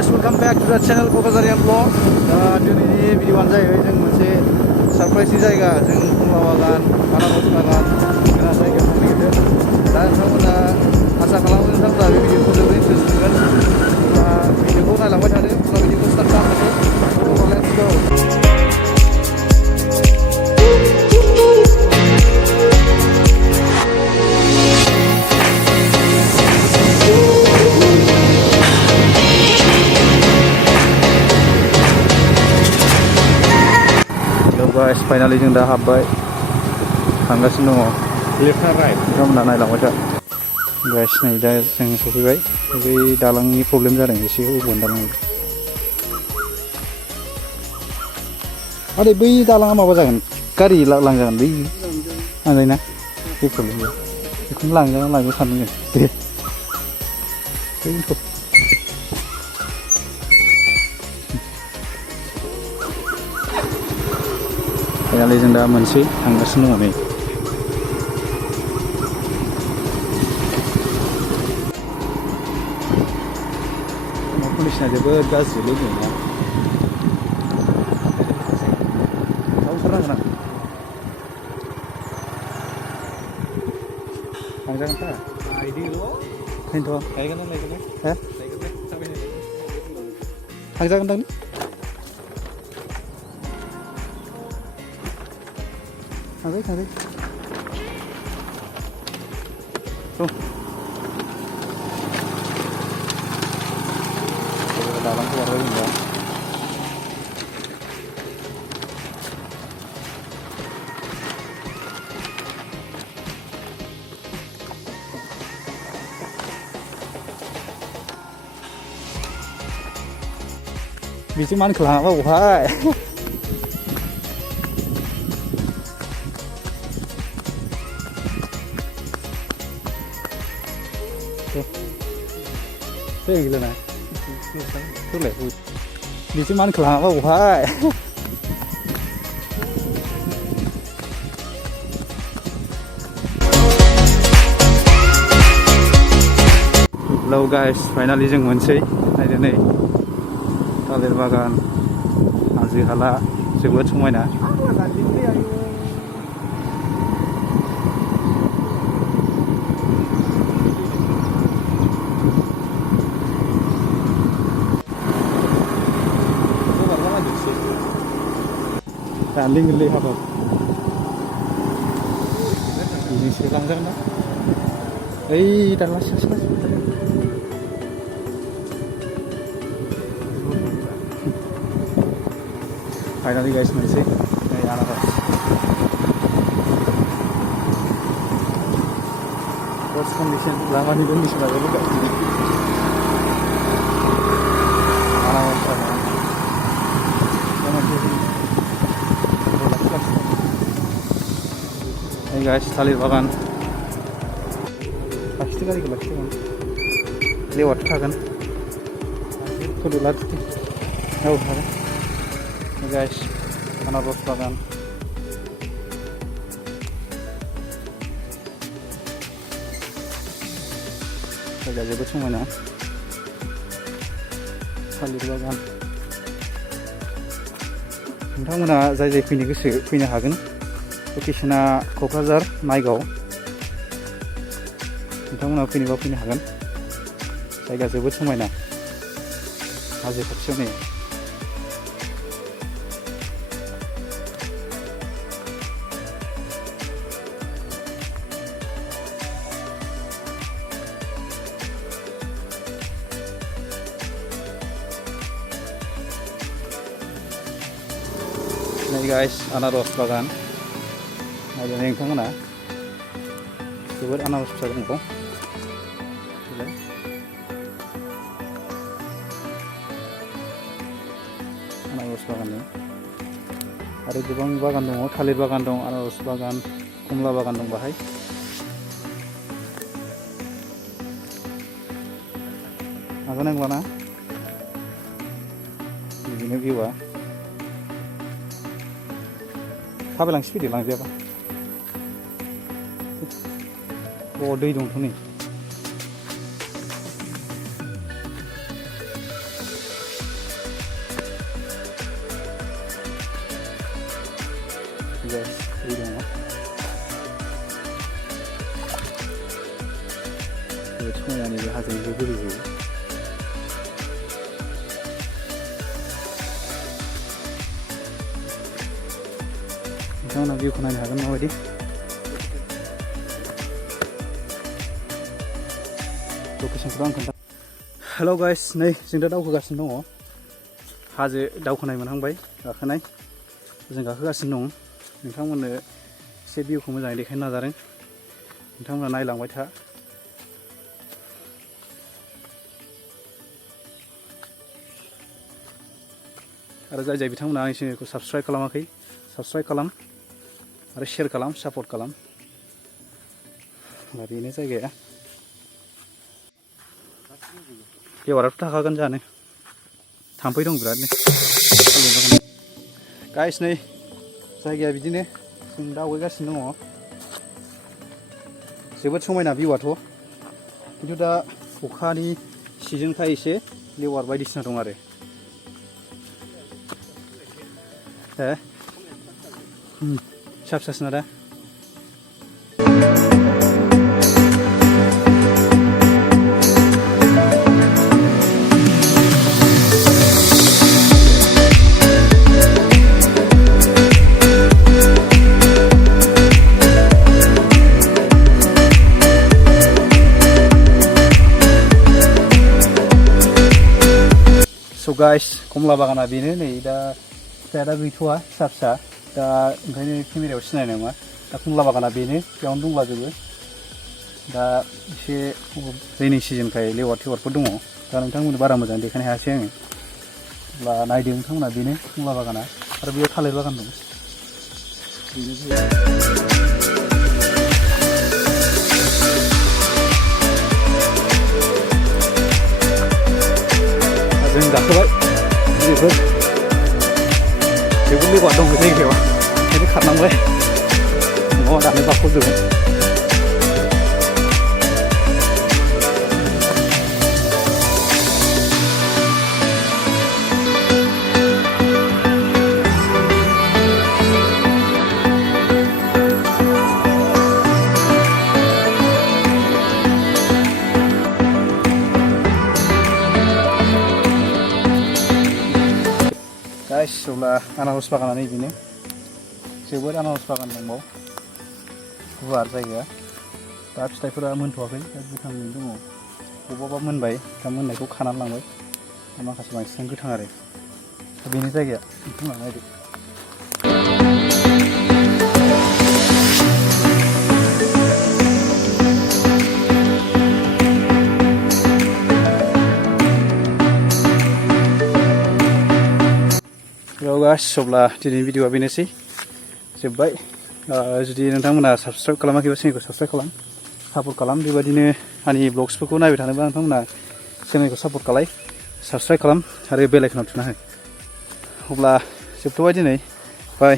guys, welcome back to the channel Kokrajharian vlog. दिनैनि भिडिअ'आनो जाहैबाय जों मोनसे सरप्राइजनि जायगा जों कमला बागान आनारस बागान गोनां जायगायाव थांनो नागिरदों। दा नोंथांमोना आसा खालामो नोंथांमोना बे भिडिअ'खौ जोबोद इन्टारेस्ट मोनगोन। भिडिअ'खौ नायलांबाय थादो, भिडिअ'खौ स्टार्ट खालामनोसै। Let's go. Guys, finally जों दा हाबबाय थांगासिनो दङ लेफ्ट ना राइट नोंथांमोना नायलांबाय था गाइस नै दा जों सफैबाय बै दालांनि प्रब्लेम जादों एसे अबन दालां आरे बै दालाङा माबा जागोन गारि लांजागोन बै लांजायोना बे प्रब्लेम गैया बेखौनो लांनो सानदों दे बेनोथ' फाइनालि जों दा मोनसे थांगासिनो दङ नै कन्डिशना जोबोद गाज्रिलै नोंना थांथारनांगोन आं थांजागोनथा बेनोथ' थांजागोन दां थांजायो दालांखौ बारबाय जों दा बिदि मानखौ लाङाबा बहाय gila na tuh leh di cuman kelang apa wahai hello guys, finally जों मोनसै नायदो नै थालिर बागान हाजो हाला जोबोद समायना Landing goरलै हाबाब बिनिसो लांजागोन ना ओइ दालासो फाइनालि गाइस मोनसे नै आनारस What's condition लामानि कन्डिशना जोबोद गाज्रि आनारस Hey guys, talir bagan. Pasti kali kelakson. Lewat kan? Kudu lagi. Jauh kan? Hey guys, Anaros Bagan. Jaga jaga semuanya. Talir bagan. नोंथांमोना जाय फैनो गोसो फैनो हागोन लकेशना क'क्राझार नायगाव नोंथांमोना फैनोबा फैनो हागोन जायगा जोबोद समायना हाजो खाथियावनो Hey guys, Anaros Bagan. Ada yang mana? Coba Anaros Bagan kok. Anaros Bagan ni. Ada गोबां bagan dong, थालिर bagan dong, Anaros Bagan, kमला bagan dong bahai. Apa nang mana? Ini view ah. थाबायलांसै फैदो लांजायाबा दै दंथ' नै guys, दै दङ जोबोद समायना नैबे हाजोनिफ्राय बोहैबोयो नोंथांमोना भिउखौ नायनो हागोन माबायदि लकेसनखौ आं खोन्था हेल' गाइस नै जों दा दावखोगासिनो दङ हाजो दावखोनाय मोनहांबाय गाखोनाय जों गाखोगासिनो दं नोंथांमोननो एसे भिउखौ मोजाङै देखायनो नाजादों नोंथांमोना नायलांबाय था आरो जाय बिथांमोना आंनि चेनेलखौ साबस्क्राइब खालामाखै साबस्क्राइब खालाम आरो शेयार खालाम सापर्ट खालाम दा बेनो जायगाया लेवाराथ' थाखागोन जानो थाम्फै दं बिरादनो गाइस नै जायगाया बिदिनो जों दावबायगासिनो दङ जोबोद समायना भिउआथ' खिन्थु दा अखानि सिजनखाय एसे लेवार बायदिसिना दं आरो फिसा फिसासोना दा So guys, कमला बागाना बेनो नै दा फिथाइया दा गैथ'वा फिसा फिसा दा ओंखायनो केमेरायाव सिनायनाय नङा दा कमला बागाना बेनो बेयावनो दंलाजोबो दा एसे रेइनि सिजनखाय लेवार टेवारफोर दङ दा नोंथांमोननो बारा मोजां देखायनो हायासै आङो अब्ला नायदो नोंथांमोना बेनो कमला बागाना आरो बेयाव थालिर बागान दं जों गाखोबाय जोबोद लेवार दं बे जायगायाव ओंखायनो खारनांबाय न'आव दानो बाखबजोबगोन गाइस अब्ला आनारस बागाना नैबेनो जोबोद आनारस बागान दंबावो गुवार जायगाया दा फिथाइफोरा मोनथ'वाखै दा गोथाङैनो दङ बबेबा मोनबाय दा मोननायखौ खानानै लांबाय दा माखासे बांसिनानो गोथां आरो दा बेनो जायगाया नोंथांमोना नायदो गाइस अब्ला दिनैनि भिडिअआ बेनोसै जोब्बाय जुदि नोंथांमोना साबस्क्राइब खालामाखैबा चेनेलखौ साबस्क्राइब खालाम सापर्ट खालाम बेबायदिनो आंनि ब्लग्सफोरखौ नायबाय थानोबा नोंथांमोना चेनेलखौ सापर्ट खालाम साबस्क्राइब खालाम आरो बेल आइकनाव थुना हो अब्ला जोबथ'बाय दिनै बाय